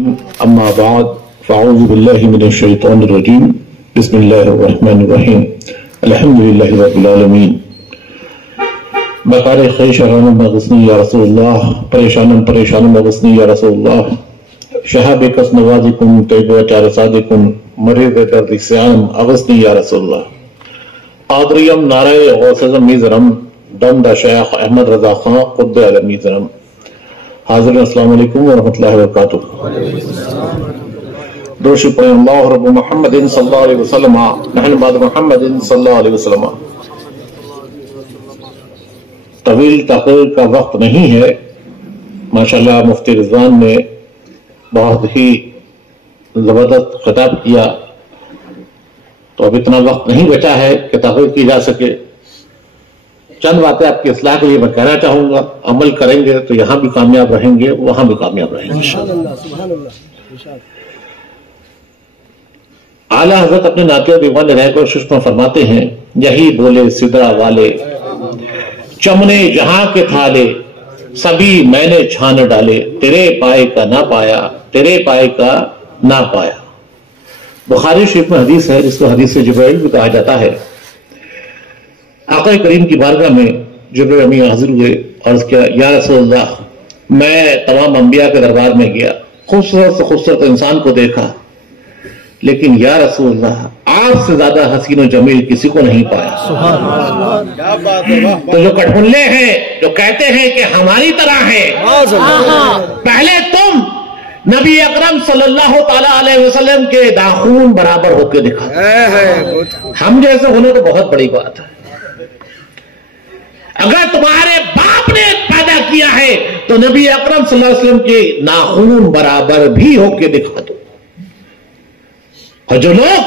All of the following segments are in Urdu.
اما بعد فاعوذ باللہ من الشیطان الرجیم بسم اللہ الرحمن الرحیم الحمدللہ رب العالمین بقار خیشانم بغسنی یا رسول اللہ پریشانم بغسنی یا رسول اللہ شہاب کس نوازکم تیبو چار صادکم مرید درد سیانم اغسنی یا رسول اللہ آدریم نعرہ غوثزم میزرم دم دا شیخ احمد رضا خان قد علم میزرم. حاضرین السلام علیکم ورحمۃ اللہ وبرکاتہ. درود پڑھیں اللہ رب محمد صلی اللہ علیہ وسلم نحن بعد محمد صلی اللہ علیہ وسلم. طویل تقریر کا وقت نہیں ہے. ماشاءاللہ مفتی رضوان نے بہت ہی زبردست خطاب کیا تو اب اتنا وقت نہیں بچا ہے کہ تقریر کی جا سکے. چند باتیں آپ کی اصلاح کے لیے میں کہنا چاہوں گا. عمل کریں گے تو یہاں بھی کامیاب رہیں گے وہاں بھی کامیاب رہیں گے. اعلیٰ حضرت اپنے نعتیہ دیوان رہ کر ششم فرماتے ہیں یہی بولے سدرا والے چمنے جہاں کے تھالے سبھی میں نے چھان ڈالے تیرے پائے کا نہ پایا تیرے پائے کا نہ پایا. بخاری شریف میں حدیث ہے جس کو حدیث جبرائیل بھی کہا جاتا ہے. آقا کریم کی بارگاہ میں جبرائیل امین حاضر ہوئے اور اس کیا یا رسول اللہ میں تمام انبیاء کے دربار میں گیا خوبصورت سے خوبصورت انسان کو دیکھا لیکن یا رسول اللہ آپ سے زیادہ حسین و جمیل کسی کو نہیں پایا. تو جو کٹھنلے ہیں جو کہتے ہیں کہ ہماری طرح ہیں پہلے تم نبی اکرم صلی اللہ تعالیٰ علیہ وسلم کے داخون برابر ہو کے دکھا. ہم جیسے ہونے تو بہت بڑی بات ہے. اگر تمہارے باپ نے پیدا کیا ہے تو نبی اکرم صلی اللہ علیہ وسلم کے ناخون برابر بھی ہو کے دکھا دو. اور جو لوگ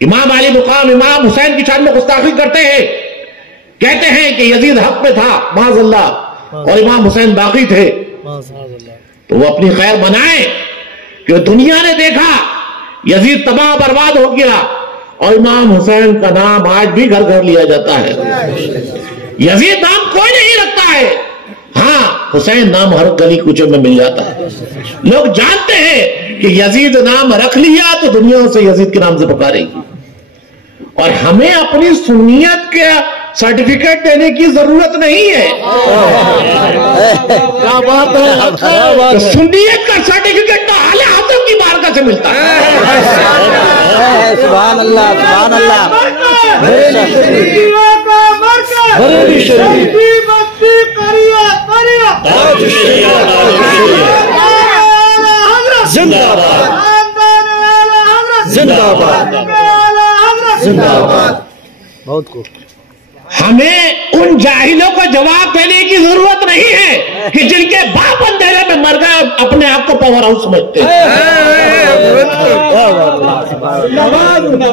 امام علی مقام امام حسین کی شان میں گستاخی کرتے ہیں کہتے ہیں کہ یزید حق میں تھا معاذ اللہ اور امام حسین باقی تھے تو وہ اپنی خیر منائے کہ دنیا نے دیکھا یزید تباہ برباد ہو گیا اور امام حسین کا نام آج بھی گھر گھر لیا جاتا ہے. یزید نام کوئی نہیں رکھتا ہے. ہاں حسین نام ہر گلی کوچے میں مل جاتا ہے. لوگ جانتے ہیں کہ یزید نام رکھ لیا تو دنیا سے یزید کے نام سے پکارے گی اور ہمیں اپنی سنیت کے سرٹیفکیٹ دینے کی ضرورت نہیں ہے. سنیت کا سرٹیفکیٹ تو اعلی حضرت کی بارگاہ سے ملتا ہے. سبحان اللہ سبحان اللہ. زندہ باد زندہ باد. بہت خوب. ہمیں ان جاہلوں کو جواب دینے کی ضرورت نہیں ہے کہ جن کے باپ اندھیرے میں مر گئے اپنے آپ کو پاور ہاؤس سمجھتے ہیں.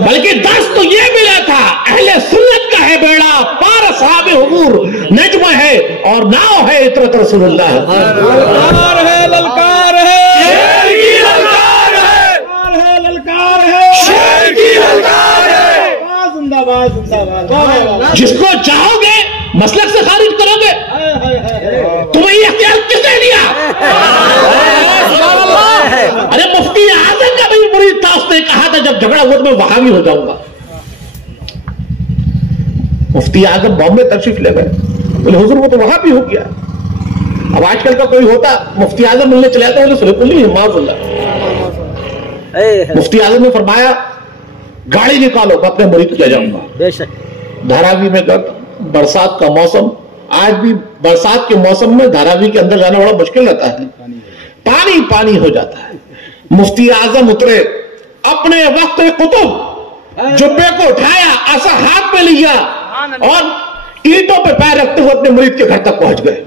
بلکہ درس تو یہ ملا تھا اہل سنت کا ہے بیڑا پار اصحاب حضور نجم ہے اور ناؤ ہے عطرت رسول اللہ. للکار ہے للکار ہے شیر کی للکار ہے للکار ہے شیر کی للکار ہے. زندہ باد زندہ باد. جس کو چاہو گے مسلک سے خارج کرو گے تمہیں یہ اختیار کس نے دیا؟ ارے مفتی اعظم کا بھی مرید تھا اس نے کہا تھا جب جھگڑا ہوا تو میں وہابی ہو جاؤں گا. مفتی اعظم بامبے تشریف لے گئے بولے حضور وہ تو وہابی ہو گیا. اب آج کل کا کوئی ہوتا مفتی اعظم ملنے چلے جاتا بولے نہیں معاذ اللہ. مفتی اعظم نے فرمایا گاڑی نکالو میں اپنے مرید کیا جاؤں گا. بے شک. دھاراوی میں برسات کا موسم آج بھی برسات کے موسم میں دھاراوی کے اندر جانا بڑا مشکل رہتا ہے. پانی پانی ہو جاتا ہے. مفتی اعظم اترے اپنے وقت قطب جبے کو اٹھایا ایسا ہاتھ میں لیا اور اینٹوں پہ پیر رکھتے ہوئے اپنے مرید کے گھر تک پہنچ گئے.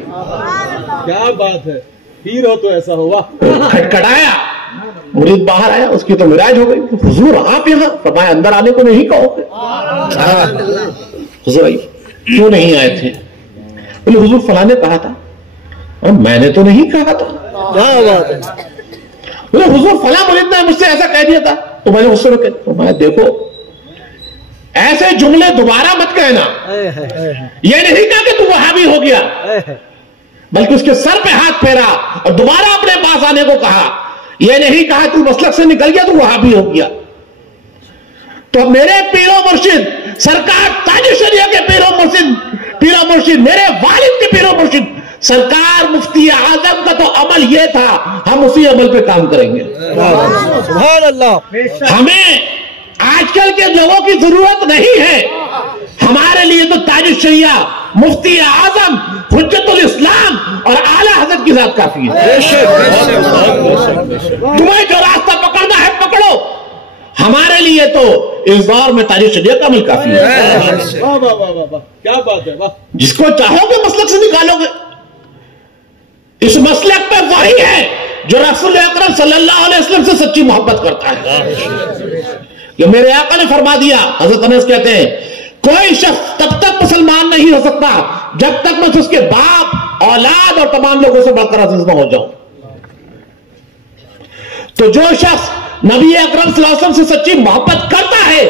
کیا بات ہے. پیر ہو تو ایسا ہوا. کھٹکھٹایا مرید باہر آیا اس کی تو معراج ہو گئی. حضور آپ یہاں فرمایا اندر آنے کو نہیں کہو گے. حضور کیوں نہیں آئے تھے؟ بولے حضور فلاں نے کہا تھا. میں نے تو نہیں کہا تھا. بولے حضور فلاں مرید نے مجھ سے ایسا کہہ دیا تھا تو میں نے اس سے روکے. میں دیکھو ایسے جملے دوبارہ مت کہنا. یہ نہیں کہا کہ تو وہابی ہو گیا بلکہ اس کے سر پہ ہاتھ پھیرا اور دوبارہ اپنے پاس بنانے کو کہا، یہ نہیں کہا تو مسلک سے نکل گیا تو وہابی ہو گیا۔ تو میرے پیر و مرشد سرکار تاج شریعہ کے پیر و مرشد میرے والد کے پیر و مرشد سرکار مفتی اعظم کا تو عمل یہ تھا، ہم اسی عمل پہ کام کریں گے۔ سبحان اللہ۔ ہمیں آج کل کے لوگوں کی ضرورت نہیں ہے، ہمارے لیے تو تاج الشریعہ مفتی اعظم حجت الاسلام اور اعلیٰ حضرت کی ذات کافی ہے۔ تمہیں جو راستہ پکڑنا ہے پکڑو، ہمارے لیے تو اس دور میں تاج الشریعہ کا عمل کافی ہے۔ واہ واہ واہ واہ، کیا بات ہے، واہ۔ جس کو چاہو گے مسلک سے نکالو گے۔ اس مسلک پر وہی ہے جو رسول اکرم صلی اللہ علیہ وسلم سے سچی محبت کرتا ہے۔ کہ میرے آقا نے فرما دیا، حضرت انس کہتے ہیں کوئی شخص تب تک مسلمان نہیں ہو سکتا جب تک میں اس کے باپ، اولاد اور تمام لوگوں سے بڑھ کر عزیز نہ ہو جاؤں۔ تو جو شخص نبی اکرم صلی اللہ علیہ وسلم سے سچی محبت کرتا ہے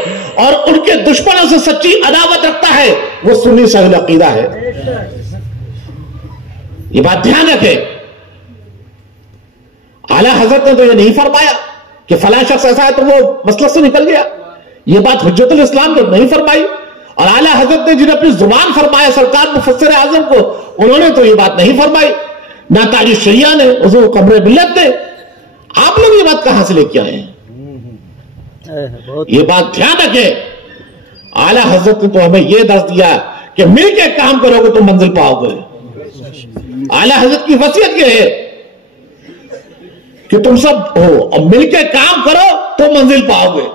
اور ان کے دشمنوں سے سچی عداوت رکھتا ہے وہ سنی صحیح عقیدہ ہے۔ یہ بات دھیان رکھے، اعلیٰ حضرت نے تو یہ نہیں فرمایا کہ فلاں شخص ایسا ہے تو وہ مسلک سے نکل گیا، یہ بات حجت الاسلام نے نہیں فرمائی، اور اعلیٰ حضرت نے جنہیں اپنی زبان فرمایا سرکار مفسر اعظم کو، انہوں نے تو یہ بات نہیں فرمائی، نہ تاج الشریعہ نے، حضور قمر ملت نے۔ آپ لوگ یہ بات کہاں سے لے کے آئے ہیں؟ یہ بات دھیان رکھیں، اعلیٰ حضرت نے تو ہمیں یہ درس دیا کہ مل کے کام کرو گے تو منزل پاؤ گے۔ اعلیٰ حضرت کی وصیت یہ ہے کہ تم سب ہو اور مل کے کام کرو تو منزل پاؤ گے۔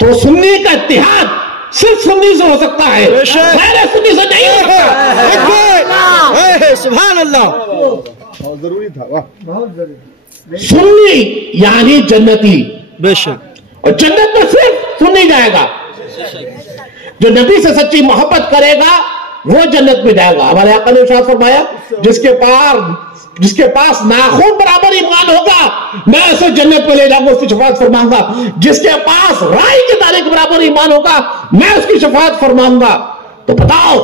تو سنی کا اتحاد صرف سنی سے ہو سکتا ہے، غیر سنی سے نہیں ہو سکتا۔ سبحان اللہ، ضروری تھا، واہ۔ سنی یعنی جنتی، بے شک، اور جنت میں صرف سنی جائے گا۔ جو نبی سے سچی محبت کرے گا وہ جنت میں جائے گا۔ ہمارے آقا نے ارشاد فرمایا جس کے پاس ناخن برابر ایمان ہوگا میں اسے جنت میں لے جاؤں گا، اس کی شفاعت فرماؤں گا۔ جس کے پاس رائی کے دانے کے برابر ایمان ہوگا میں اس کی شفاعت فرماؤں گا۔ تو بتاؤ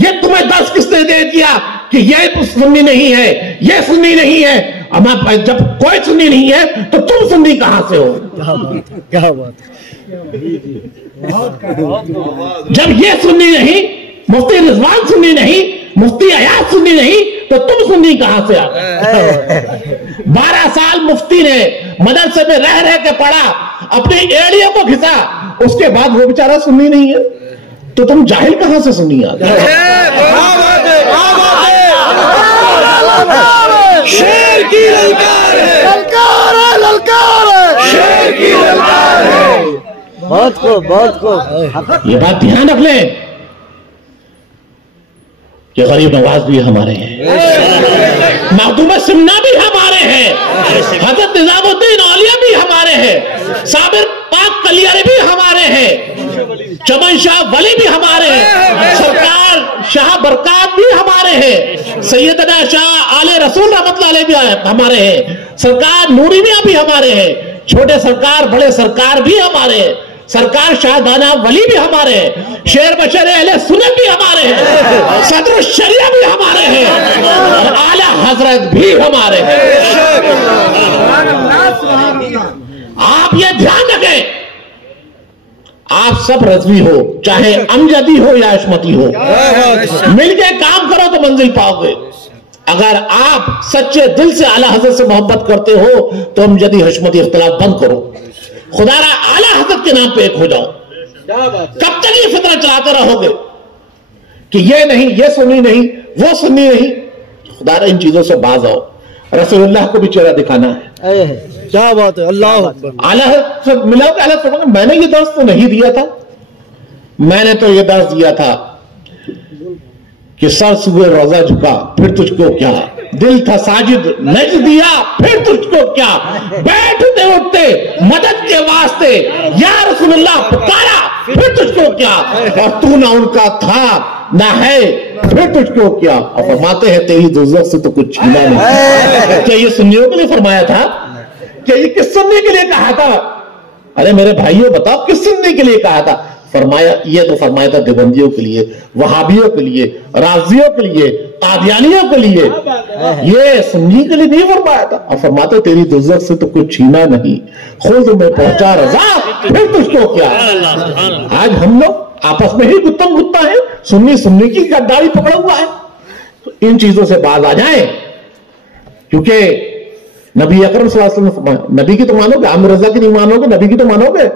یہ تمہیں درس کس نے دے دیا کہ یہ سنی نہیں ہے، یہ سنی نہیں ہے؟ جب کوئی سنی نہیں ہے تو تم سنی کہاں سے ہو؟ کیا بات، جب یہ سنی نہیں، مفتی رضوان سنی نہیں، مفتی عیاض سنی نہیں، تو تم سنی کہاں سے آ گئے؟ 12 سال مفتی نے مدرسے میں رہ کے پڑھا، اپنی ایڑیوں کو گھسا، اس کے بعد وہ بیچارہ سنی نہیں ہے، تو تم جاہل کہاں سے سنی آ گئے؟ شیر کی للکار ہے، للکار ہے، للکار ہے، شیر کی للکار ہے۔ بہت خوب، بہت خوب۔ یہ بات دھیان رکھ لیں کہ غریب نواز بھی ہمارے ہیں، مخدوم سمنا بھی ہمارے ہیں، حضرت نظام الدین اولیاء بھی ہمارے ہیں، صابر پاک کلیارے بھی ہمارے ہیں، چمن شاہ ولی بھی ہمارے ہیں، سرکار شاہ برکات بھی ہمارے ہیں، سیدنا شاہ آل رسول رحمت اللہ علیہ بھی ہمارے ہیں، سرکار نوری میاں بھی ہمارے ہیں، چھوٹے سرکار بڑے سرکار بھی ہمارے ہیں، سرکار شاہ دانا ولی بھی ہمارے ہیں، شیر بشر اہل سنت بھی ہمارے ہیں، صدر الشریعہ بھی ہمارے ہیں، اور اعلیٰ حضرت بھی ہمارے ہیں۔ آپ یہ دھیان رکھیں، آپ سب رضوی ہو، چاہے امجدی ہو یا عصمتی ہو، مل کے کام کرو تو منزل پاؤ گے۔ اگر آپ سچے دل سے اعلیٰ حضرت سے محبت کرتے ہو تو امجدی حشمتی اختلاف بند کرو، خدا را اعلیٰ حضرت کے نام پہ ایک ہو جاؤ۔ کب تک یہ فتنہ چلاتے رہو گے کہ یہ نہیں، یہ سنی نہیں، وہ سنی نہیں؟ خدا را ان چیزوں سے باز آؤ، رسول اللہ کو بھی چہرہ دکھانا ہے۔ کیا بات ہے، اللہ اکبر۔ اعلیٰ حضرت سے ملا کہ اعلیٰ حضرت میں نے یہ درس تو نہیں دیا تھا، میں نے تو یہ درس دیا تھا کہ سر سوئے روزہ جھکا پھر تجھ کو کیا، دل تھا ساجد نچ دیا پھر تجھ کو کیا، بیٹھتے اٹھتے مدد کے واسطے یا رسول اللہ پکارا پھر تجھ کو کیا، اور تو نہ ان کا تھا نہ ہے پھر تجھ کو کیا، اور فرماتے ہیں تیری دوزخ سے تو کچھ چھینا نہیں۔ کیا یہ سنیوں کے لیے فرمایا تھا؟ کیا یہ کس سننے کے لیے کہا تھا؟ ارے میرے بھائیوں بتاؤ کس سننے کے لیے کہا تھا؟ فرمایا یہ تو فرمایا تھا دیوبندیوں کے لیے، وہابیوں کے لیے، رافضیوں کے لیے، قادیانیوں کے لیے، یہ سنی کے لیے نہیں فرمایا تھا. اور فرماتے تیری دوزخ سے تو کچھ چھینا نہیں، خود میں پہنچا رضا پھر تجھ کو کیا. آج ہم لوگ آپس میں ہی گتم گتا ہے، سنی کی گداری پکڑا ہوا ہے. تو ان چیزوں سے باز آ جائیں، کیونکہ نبی اکرم صلی اللہ علیہ وسلم نے فرمایا، نبی کی تو مانو گے، عامر رضا کی نہیں مانو گے، نبی کی تو مانو گے.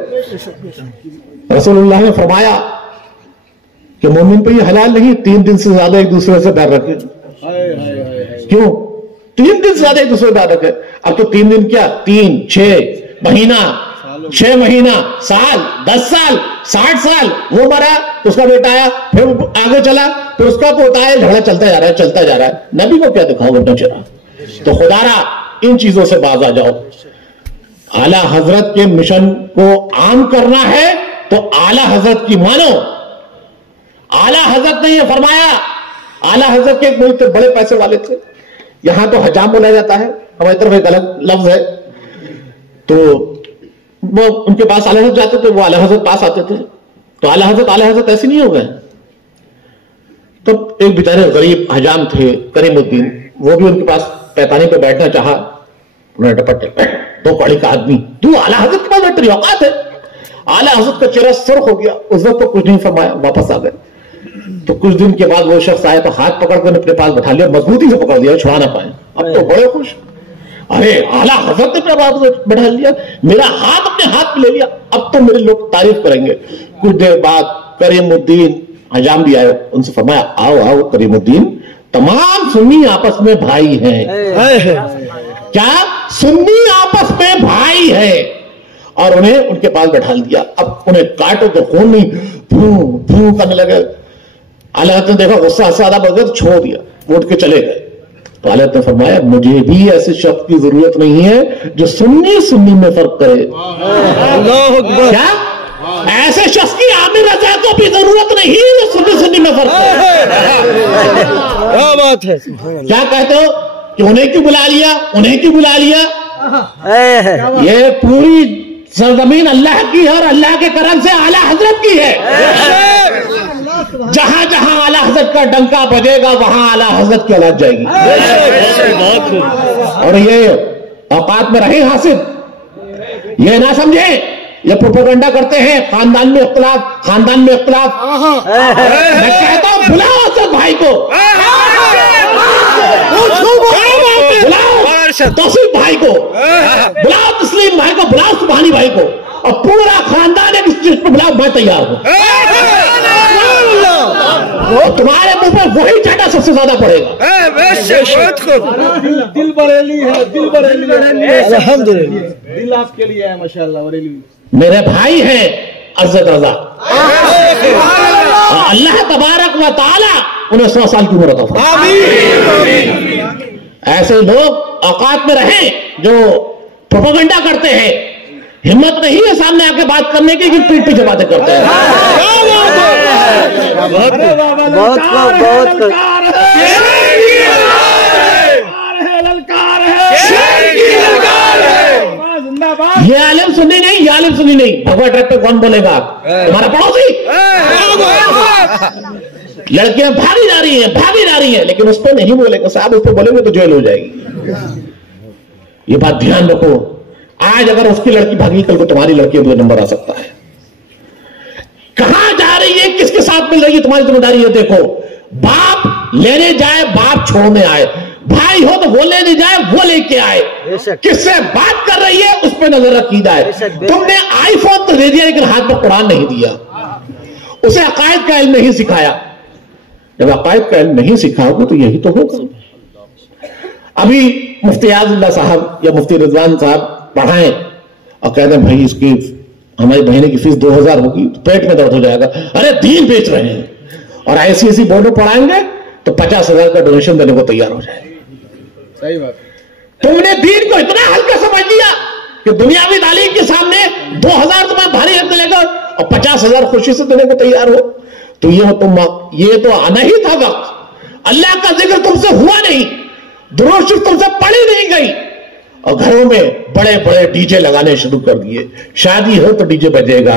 رسول اللہ نے فرمایا کہ مومن پہ یہ حلال نہیں 3 دن سے زیادہ ایک دوسرے سے پیار رکھے. کیوں 3 دن سے زیادہ ایک دوسرے سے پیار رکھے؟ اب تو 3 دن کیا، 3 6 مہینہ 6 مہینہ، سال 10 سال 60 سال. وہ مرا، اس کا بیٹا آیا، پھر آگے چلا، پھر اس کا پوتا ہے، جھگڑا چلتا جا رہا ہے چلتا جا رہا ہے. نبی کو کیا دکھاؤ گے اپنا چہرہ؟ تو خدا را ان چیزوں سے باز آ جاؤ. اعلی حضرت کے مشن کو عام کرنا ہے تو اعلی حضرت کی مانو. اعلی حضرت نے یہ فرمایا، اعلی حضرت کے ایک ملک تھے، بڑے پیسے والے تھے. یہاں تو حجام بولا جاتا ہے، ہماری طرف ایک الگ لفظ ہے. تو وہ ان کے پاس اعلی حضرت جاتے تھے، وہ اعلی حضرت پاس آتے تھے. تو اعلی حضرت ایسے نہیں ہو گئے. تو ایک بیچارے غریب حجام تھے کریم الدین، وہ بھی ان کے پاس پیتانی پہ بیٹھنا چاہا. انہوں نے ڈپٹے 2 کڑی کا آدمی، تو اعلی حضرت کے پاس بیٹھ رہی اوقات ہے. اعلی حضرت کا چہرہ سرخ ہو گیا. اس وقت تو کچھ نہیں فرمایا، واپس آ گئے. تو کچھ دن کے بعد وہ شخص آیا تو ہاتھ پکڑ کر اپنے پاس بٹھا لیا، مضبوطی سے پکڑ لیا، چھڑا نہ پائے. اب تو بڑے خوش، ارے اعلی حضرت نے اپنے پاس بٹھا لیا، میرا ہاتھ اپنے ہاتھ میں لے لیا، اب تو میرے لوگ تعریف کریں گے. کچھ دیر بعد کریم الدین حجام بھی آئے. ان سے فرمایا آؤ آؤ کریم الدین، تمام سنی آپس میں بھائی ہیں. کیا سنی آپس میں بھائی ہیں؟ اور انہیں ان کے پاس بٹھا دیا. اب انہیں کاٹو تو خون نہیں پھو پھو کرنے لگے. اعلی حضرت نے دیکھا غصہ زیادہ بڑھ گیا تو چھوڑ دیا، اٹھ کے چلے گئے. تو اعلی حضرت نے فرمایا مجھے بھی ایسے شخص کی ضرورت نہیں ہے جو سنی میں فرق کرے. کیا ایسے شخص کی عامر رضا کو بھی ضرورت نہیں جو سنی میں فرق کرے؟ کیا بات ہے. کیا کہتے ہو کہ انہیں کیوں بلا لیا، انہیں کیوں بلا لیا؟ یہ پوری سرزمین اللہ کی ہے اور اللہ کے کرم سے اعلی حضرت کی ہے. جہاں جہاں اعلی حضرت کا ڈنکا بجے گا وہاں اعلی حضرت کی اولاد جائے گی. اور یہ اوقات میں رہے حاصل، یہ نہ سمجھیں یہ پروپیگنڈا کرتے ہیں خاندان میں اختلاف، خاندان میں اختلاف. میں کہتا ہوں بلاؤ اسد بھائی کو، بلاؤ توصیف بھائی کو، بلاؤ تسلیم بھائی کو، بلاؤ سبحانی بھائی کو، اور پورا خاندان ایک اسٹیج پہ بلاؤ. میں تیار ہوں. تمہارے منہ پر وہی چاٹا سب سے زیادہ پڑے گا. دل بریلی ہے، دل بریلی ہے، الحمدللہ دل آپ کے لیے ہے ماشاءاللہ. بریلی میرے بھائی ہیں عزت رضا، اللہ تبارک و تعالی انہیں 100 سال کی عمر عطا فرمائے. ایسے لوگ اوقات میں رہیں جو پروپیگنڈا کرتے ہیں، ہمت نہیں ہے سامنے آ کے بات کرنے کی کہ پیٹ پیچھے باتیں کرتے ہیں. یہ عالم سنی نہیں، یہ عالم سنی نہیں. بھگوا ٹریک پہ کون بولے گا؟ تمہارا پڑوسی. لڑکیاں بھاگی جا رہی ہیں لیکن اس پہ نہیں بولے گا. صاحب اس پہ بولیں گے تو جیل ہو جائے گی. یہ بات دھیان رکھو. آج اگر اس کی لڑکی بھاگی کل کو تمہاری لڑکی 2 نمبر آ سکتا ہے. کہاں جا رہی ہے، کس کے ساتھ مل رہی ہے، تمہاری ذمہ داری ہے. دیکھو باپ لینے جائے باپ چھوڑنے آئے، بھائی ہو تو وہ لینے جائے وہ لے کے آئے. کس سے بات کر رہی ہے اس پہ نظر رکھیے. تم نے آئی فون تو دے دیا لیکن ہاتھ میں قرآن نہیں دیا. اسے عقائد کا علم نہیں سکھایا. جب عقائد کا علم نہیں سکھاؤ گے تو یہی تو ہوگا. ابھی مفتی اعز اللہ صاحب یا مفتی رضوان صاحب پڑھائیں اور کہتے ہیں بھائی اس کی ہماری مہینے کی فیس 2000 ہوگی تو پیٹ میں درد ہو جائے گا. ارے دین بیچ رہے ہیں. اور ایسی بورڈ میں پڑھائیں گے تو 50,000 کا ڈونیشن دینے کو تیار ہو جائے. صحیح بات. تم نے دین کو اتنا ہلکا سمجھ لیا کہ دنیاوی تعلیم کے سامنے 2000 تمہیں بھاری رکھنے لے گا اور 50,000 خوشی سے دینے کو تیار ہو. تو یہ تو آنا ہی تھا وقت. اللہ کا ذکر تم سے ہوا نہیں، درود شریف تم سے پڑھی نہیں گئی، اور گھروں میں بڑے بڑے ڈی جے لگانے شروع کر دیے. شادی ہو تو ڈی جے بجے گا،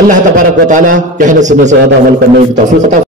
اللہ تبارک و تعالیٰ کہنے سننے سے زیادہ عمل کرنے کی توفیق عطا